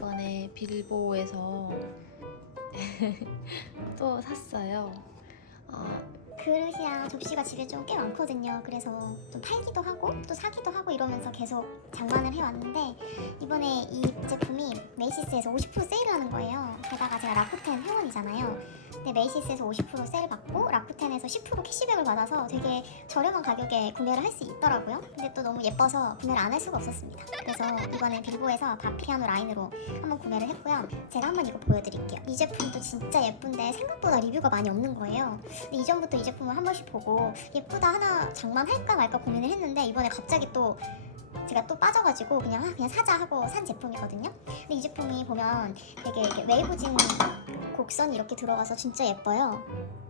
이번에 빌보에서 또 샀어요. 그릇이랑 접시가 집에 좀 꽤 많거든요. 그래서 좀 팔기도 하고 또 사기도 하고 이러면서 계속 장만을 해왔는데 이번에 이 제품이 메이시스에서 50% 세일을 하는 거예요. 게다가 제가 라쿠텐 회원이잖아요. 근데 메이시스에서 50% 세일 받고 라쿠텐에서 10% 캐시백을 받아서 되게 저렴한 가격에 구매를 할 수 있더라고요. 근데 또 너무 예뻐서 구매를 안 할 수가 없었습니다. 그래서 이번에 빌보에서 바피아노 라인으로 한번 구매를 했고요. 제가 한번 이거 보여드릴게요. 이 제품도 진짜 예쁜데 생각보다 리뷰가 많이 없는 거예요. 근데 이전부터 이 제품을 한 번씩 보고 예쁘다 하나 장만할까 말까 고민을 했는데 이번에 갑자기 또 제가 또 빠져가지고 그냥 사자 하고 산 제품이거든요. 근데 이 제품이 보면 되게 이렇게 웨이브진 곡선이 이렇게 들어가서 진짜 예뻐요.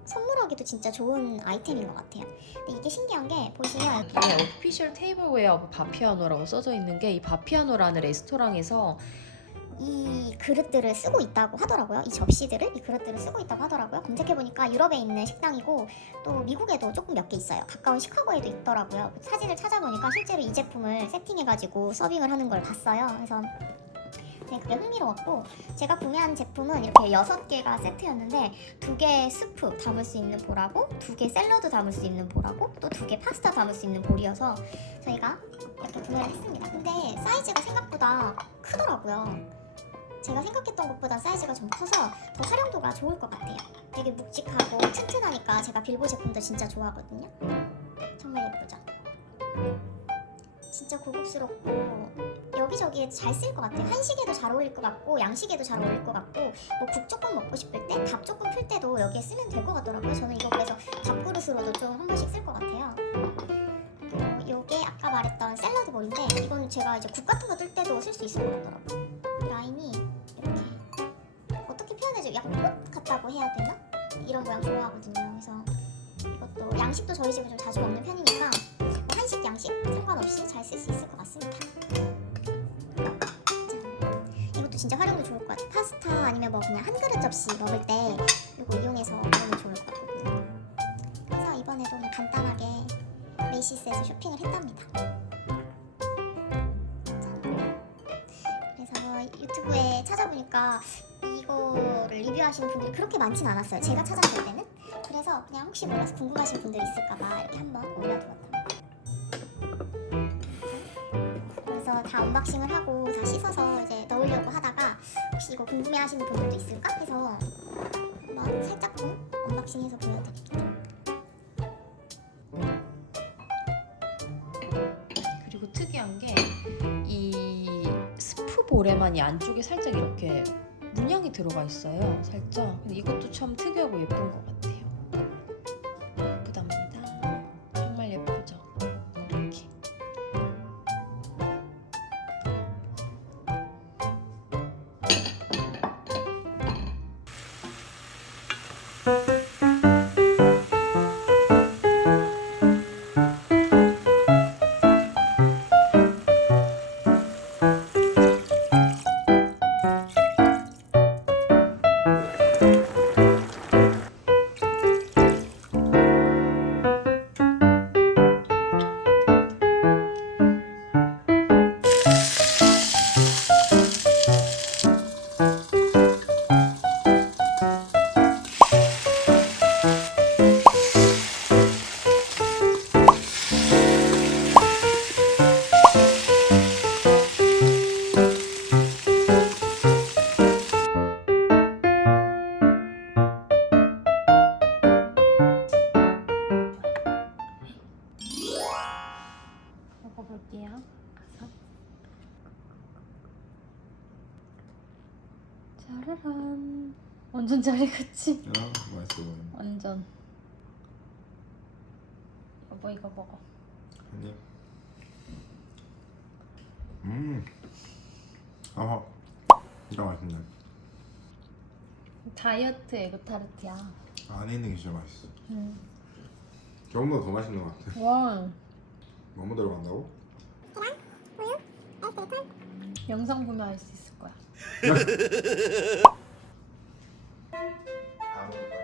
선물하기도 진짜 좋은 아이템인 것 같아요. 근데 이게 신기한 게 보시면 이게 오피셜 테이블웨어 오브 바피아노라고 써져 있는 게 이 바피아노라는 레스토랑에서 이 그릇들을 쓰고 있다고 하더라고요. 이 접시들을 이 그릇들을 쓰고 있다고 하더라고요. 검색해보니까 유럽에 있는 식당이고 또 미국에도 조금 몇 개 있어요. 가까운 시카고에도 있더라고요. 사진을 찾아보니까 실제로 이 제품을 세팅해가지고 서빙을 하는 걸 봤어요. 그래서 되게 그게 흥미로웠고 제가 구매한 제품은 이렇게 6개가 세트였는데 2개 스프 담을 수 있는 볼하고 2개 샐러드 담을 수 있는 볼하고 또 2개 파스타 담을 수 있는 볼이어서 저희가 이렇게 구매를 했습니다. 근데 사이즈가 생각보다 크더라고요. 제가 생각했던 것보다 사이즈가 좀 커서 더 활용도가 좋을 것 같아요. 되게 묵직하고 튼튼하니까 제가 빌보 제품도 진짜 좋아하거든요. 정말 예쁘죠? 진짜 고급스럽고 여기저기에 잘 쓸 것 같아요. 한식에도 잘 어울릴 것 같고 양식에도 잘 어울릴 것 같고 뭐 국 조금 먹고 싶을 때 밥 조금 풀 때도 여기에 쓰면 될 것 같더라고요. 저는 이거 그래서 밥그릇으로도 좀 한 번씩 쓸 것 같아요. 요게 아까 말했던 샐러드 볼인데 이건 제가 이제 국 같은 거 뜰 때도 쓸 수 있을 것 같더라고요. 라인이 이렇게 어떻게 표현해줘? 약간 꽃 같다고 해야 되나? 이런 모양 좋아하거든요. 그래서 이것도 양식도 저희 집은 좀 자주 먹는 편이니까 한식 양식 상관없이 잘 쓸 수 있을 것 같습니다. 이것도 진짜 활용도 좋을 것 같아요. 파스타 아니면 뭐 그냥 한 그릇 접시 먹을 때 이거 이용해서 먹으면 좋을 것 같거든요. 그래서 이번에도 그냥 간단하게 메이시스에서 쇼핑을 했답니다. 그래서 유튜브에 찾아보니까 이거를 리뷰하시는 분들이 그렇게 많진 않았어요. 제가 찾았을 때는. 그래서 그냥 혹시 몰라서 궁금하신 분들 있을까봐 이렇게 한번 올려두었답니다. 그래서 다 언박싱을 하고 다 씻어서 이제 넣으려고 하다가 혹시 이거 궁금해하시는 분들도 있을까 해서 한번 살짝 언박싱해서 보여드릴게요. 그리고 특이한 게 이 스프 볼에만 이 안쪽에 살짝 이렇게 문양이 들어가 있어요. 살짝. 근데 이것도 참 특이하고 예쁜 것 같아요. 예쁘답니다. 정말 예쁘죠? 이렇게. 먹어볼게요. 가서. 짜라란. 완전 잘 익었지? 맛있어 보이네. 완전. 여보 이거 먹어. 아니. 아, 진짜 맛있네. 다이어트 에그 타르트야. 안에 있는 게 진짜 맛있어. 응. 저번보다 더 맛있는 것 같아. 와. 뭐뭐 들어간다고? 영상 보면 알 수 있을 거야. 다 먹을 거야?